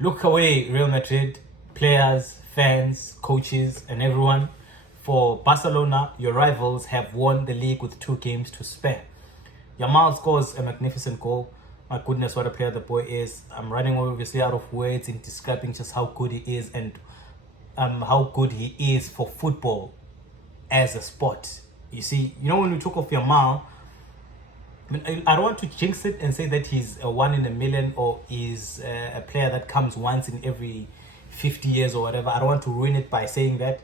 Look away, Real Madrid, players, fans, coaches, and everyone. For Barcelona, your rivals have won the league with 2 games to spare. Yamal scores a magnificent goal. My goodness, what a player the boy is. I'm running obviously out of words in describing just how good he is and how good he is for football as a sport. You see, when we talk of Yamal, I don't want to jinx it and say that he's a 1 in a million or is a player that comes once in every 50 years or whatever. I don't want to ruin it by saying that,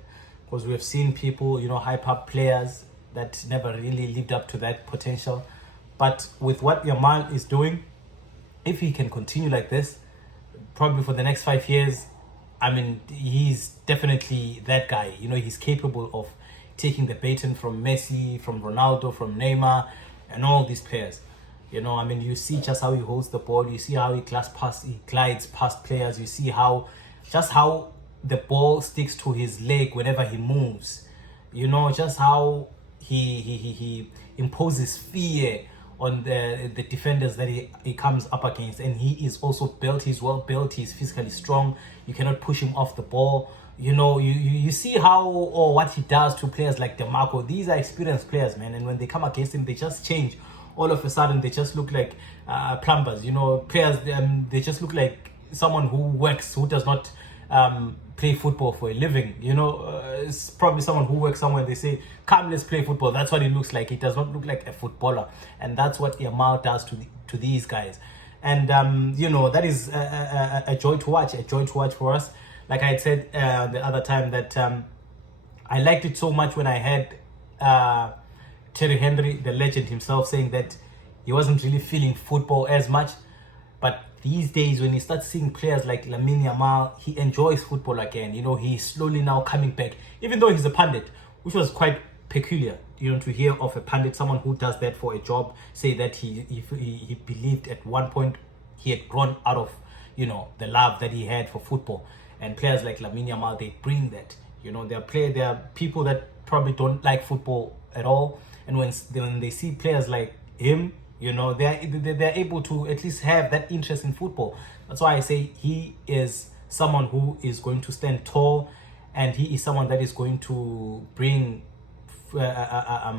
because we have seen people, hype up players that never really lived up to that potential. But with what Yamal is doing, if he can continue like this, probably for the next 5 years, he's definitely that guy. He's capable of taking the baton from Messi, from Ronaldo, from Neymar, and all these players. You see just how he holds the ball. You see how he glides past players. You see how the ball sticks to his leg whenever he moves. Just how he imposes fear on the defenders that he comes up against. And he is also built. He's well built. He's physically strong. You cannot push him off the ball. You see how or what he does to players like DeMarco. These are experienced players, man, and when they come against him, they just change. All of a sudden, they just look like plumbers. Players, they just look like someone who does not play football for a living. It's probably someone who works somewhere. They say, "Come, let's play football." That's what he looks like. He does not look like a footballer, and that's what Yamal does to these guys. And that is a joy to watch. A joy to watch for us. Like I had said the other time that I liked it so much when I had Thierry Henry, the legend himself, saying that he wasn't really feeling football as much. But these days, when you start seeing players like Lamine Yamal, he enjoys football again. He's slowly now coming back, even though he's a pundit, which was quite peculiar, to hear of a pundit, someone who does that for a job, say that he believed at one point he had grown out of, the love that he had for football. And players like Lamine Yamal, they bring that. There are people that probably don't like football at all, and when they see players like him, they're able to at least have that interest in football. That's why I say he is someone who is going to stand tall, and he is someone that is going to bring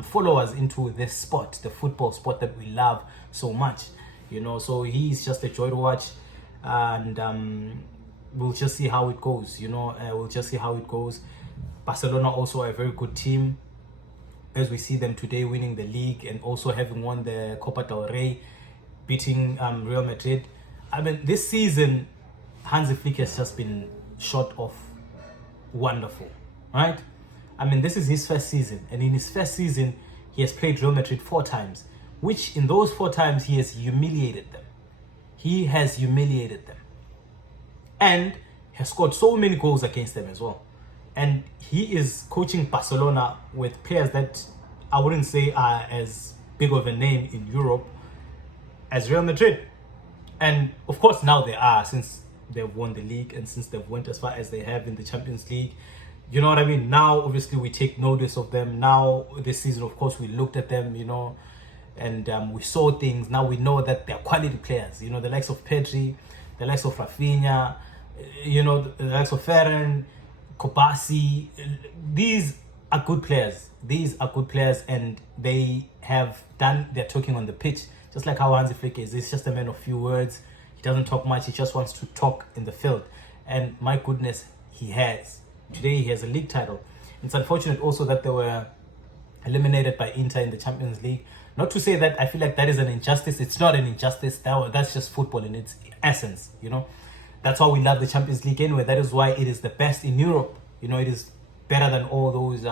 followers into this sport, the football sport that we love so much. So he's just a joy to watch, and we'll just see how it goes. We'll just see how it goes. Barcelona also a very good team, as we see them today winning the league and also having won the Copa del Rey, beating Real Madrid. This season, Hansi Flick has just been short of wonderful, right? This is his first season, and in his first season, he has played Real Madrid 4 times, which in those 4 times, he has humiliated them. He has humiliated them, and has scored so many goals against them as well. And he is coaching Barcelona with players that I wouldn't say are as big of a name in Europe as Real Madrid. And of course now they are, since they've won the league and since they've went as far as they have in the Champions League. You know what I mean? Now obviously we take notice of them. Now this season, of course, we looked at them, and we saw things. Now we know that they're quality players. The likes of Pedri, the likes of Rafinha, the likes of Ferran, Kobasi. These are good players. These are good players, and they have done their talking on the pitch, just like how Hansi Flick is. He's just a man of few words. He doesn't talk much. He just wants to talk in the field. And my goodness, he has. Today he has a league title. It's unfortunate also that they were eliminated by Inter in the Champions League. Not to say that I feel like that is an injustice. It's not an injustice. That's just football in its essence, That's why we love the Champions League anyway. That is why it is the best in Europe. It is better than all those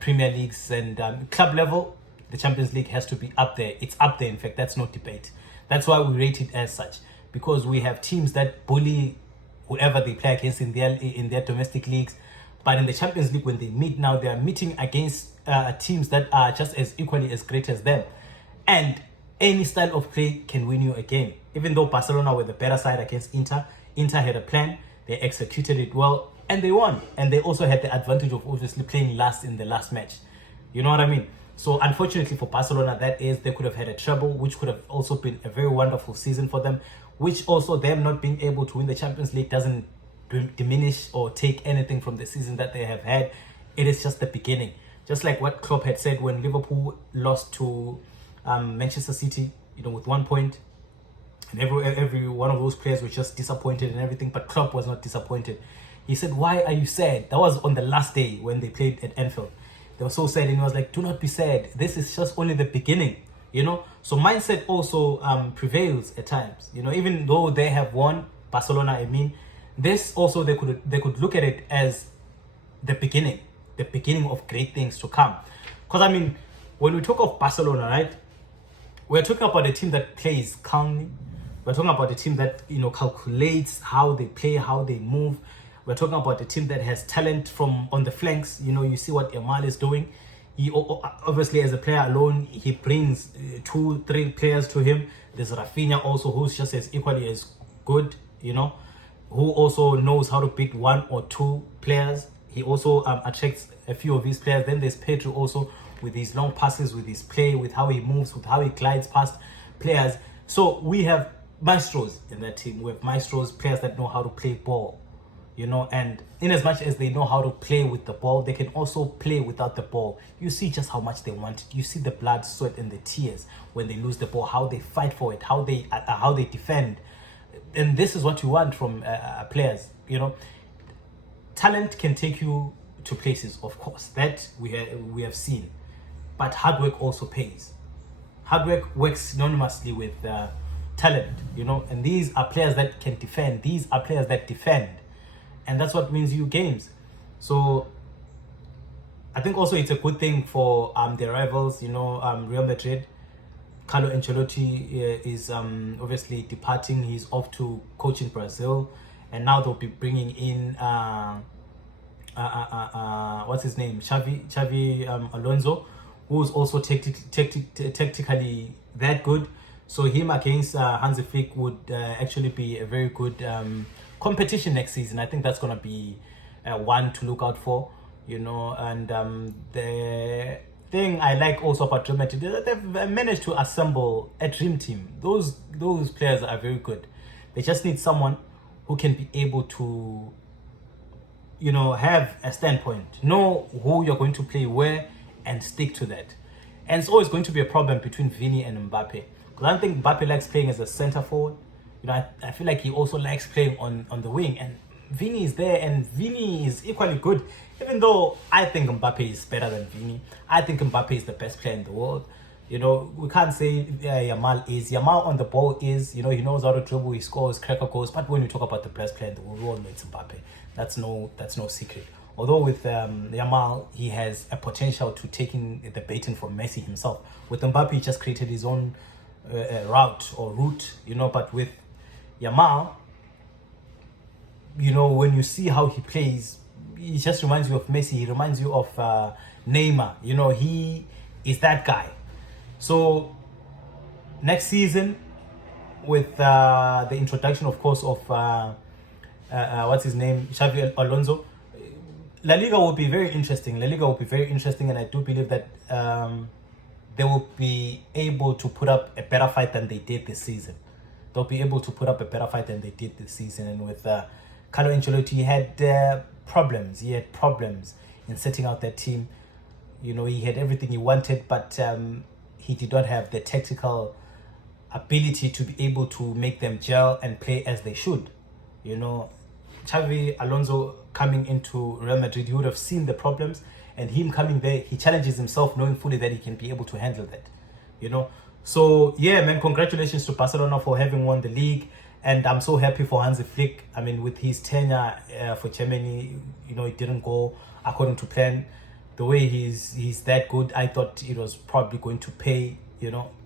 Premier Leagues, and club level. The Champions League has to be up there. It's up there, in fact. That's no debate. That's why we rate it as such, because we have teams that bully whoever they play against in their domestic leagues. But in the Champions League, when they meet now, they are meeting against teams that are just as equally as great as them. And any style of play can win you a game. Even though Barcelona were the better side against Inter, Inter had a plan, they executed it well, and they won. And they also had the advantage of obviously playing last in the last match. You know what I mean? So unfortunately for Barcelona, that is, they could have had a treble, which could have also been a very wonderful season for them. which also them not being able to win the Champions League doesn't diminish or take anything from the season that they have had. It is just the beginning. Just like what Klopp had said when Liverpool lost to Manchester City, with 1 point, and every one of those players was just disappointed and everything, but Klopp was not disappointed. He said, "Why are you sad?" That was on the last day when they played at Anfield. They were so sad, and he was like, "Do not be sad. This is just only the beginning." So mindset also prevails at times. Even though they have won, Barcelona, this also they could look at it as the beginning of great things to come. Because when we talk of Barcelona, right, we're talking about a team that plays calmly. We're talking about a team that calculates how they play, how they move. We're talking about a team that has talent from on the flanks. You see what Yamal is doing. He obviously, as a player alone, he brings 2-3 players to him. There's Rafinha also, who's just as equally as good, who also knows how to beat 1 or 2 players. He also attracts a few of his players. Then there's Pedro also, with his long passes, with his play, with how he moves, with how he glides past players. So we have maestros in that team. We have maestros, players that know how to play ball. And in as much as they know how to play with the ball, they can also play without the ball. You see just how much they want it. You see the blood, sweat, and the tears when they lose the ball, how they fight for it, how they defend. And this is what you want from players. Talent can take you to places, of course, that we have seen, but hard work also pays. Hard work works synonymously with talent, and these are players that can defend. These are players that defend. And that's what wins you games. So I think also it's a good thing for their rivals, Real Madrid. Carlo Ancelotti is obviously departing. He's off to coach in Brazil, and now they'll be bringing in what's his name, Xavi Alonso, who's also tactically that good. So him against Hansi Flick would actually be a very good competition next season. I think that's going to be one to look out for, and the thing I like also about Real Madrid is that they've managed to assemble a dream team. Those players are very good. They just need someone who can be able to have a standpoint, know who you're going to play where, and stick to that. And it's always going to be a problem between Vini and Mbappe, because I don't think Mbappe likes playing as a center forward. I feel like he also likes playing on the wing, and Vini is there, and Vini is equally good. Even though I think Mbappe is better than Vini, I think Mbappe is the best player in the world. We can't say Yamal is. Yamal on the ball is, he knows how to dribble, he scores, cracker goals. But when you talk about the best player in the world, we all know it's Mbappe. That's no secret. Although with Yamal, he has a potential to taking the baton from Messi himself. With Mbappe, he just created his own route. But with Yamal, when you see how he plays, he just reminds you of Messi. He reminds you of Neymar. He is that guy. So next season, with the introduction, of course, of what's his name, Xavi Alonso, La Liga will be very interesting. And I do believe that they will be able to put up a better fight than they did this season. And with Carlo Ancelotti, he had problems. He had problems in setting out that team. He had everything he wanted, but he did not have the tactical ability to be able to make them gel and play as they should. Xavi Alonso coming into Real Madrid, he would have seen the problems, and him coming there, he challenges himself knowing fully that he can be able to handle that. So yeah, man, congratulations to Barcelona for having won the league, and I'm so happy for Hansi Flick. With his tenure for Germany, it didn't go according to plan. The way he's that good, I thought it was probably going to pay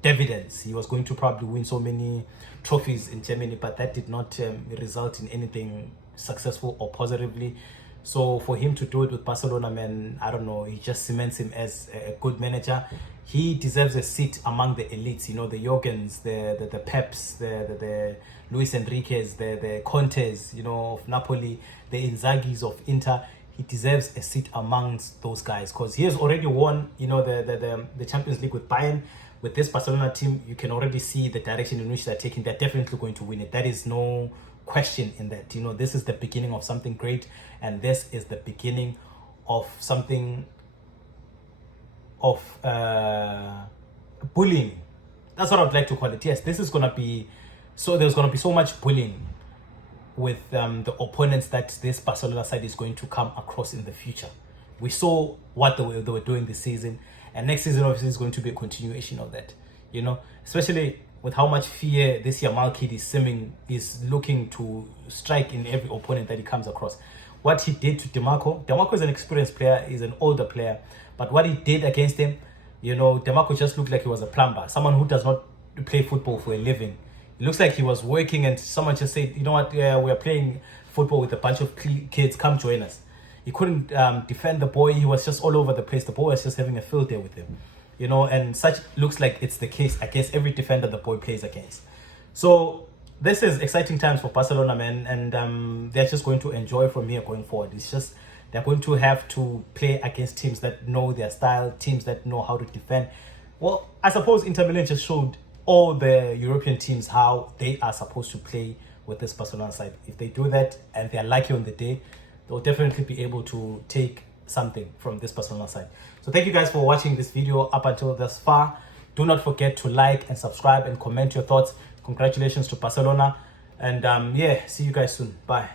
dividends. He was going to probably win so many trophies in Germany, but that did not result in anything successful or positively. So for him to do it with Barcelona, man, I don't know, he just cements him as a good manager. He deserves a seat among the elites, the Jurgens, the Peps, the Luis Enriquez, the Contes, of Napoli, the Inzagis of Inter. He deserves a seat amongst those guys because he has already won, the Champions League with Bayern, with this Barcelona team, you can already see the direction in which they're taking. They're definitely going to win it. That is no question in that. You know, this is the beginning of something great, and this is the beginning of something of bullying. That's what I would like to call it. Yes, this is gonna be there's gonna be so much bullying with the opponents that this Barcelona side is going to come across in the future. We saw what they were doing this season, and next season obviously is going to be a continuation of that. You know, especially with how much fear this Yamal kid is looking to strike in every opponent that he comes across. What he did to DeMarco is an experienced player, is an older player, but what he did against him, you know, DeMarco just looked like he was a plumber, someone who does not play football for a living. It looks like he was working and someone just said, you know what, we're playing football with a bunch of kids, come join us. He couldn't defend the boy. He was just all over the place. The boy was just having a field day with him, you know, and such looks like it's the case against every defender the boy plays against. So this is exciting times for Barcelona, man, and they're just going to enjoy from here going forward. It's just they're going to have to play against teams that know their style, teams that know how to defend. Well, I suppose Inter Milan just showed all the European teams how they are supposed to play with this Barcelona side. If they do that and they're lucky on the day, they'll definitely be able to take something from this Barcelona side. So thank you guys for watching this video up until this far. Do not forget to like and subscribe and comment your thoughts. Congratulations to Barcelona. And yeah, see you guys soon. Bye.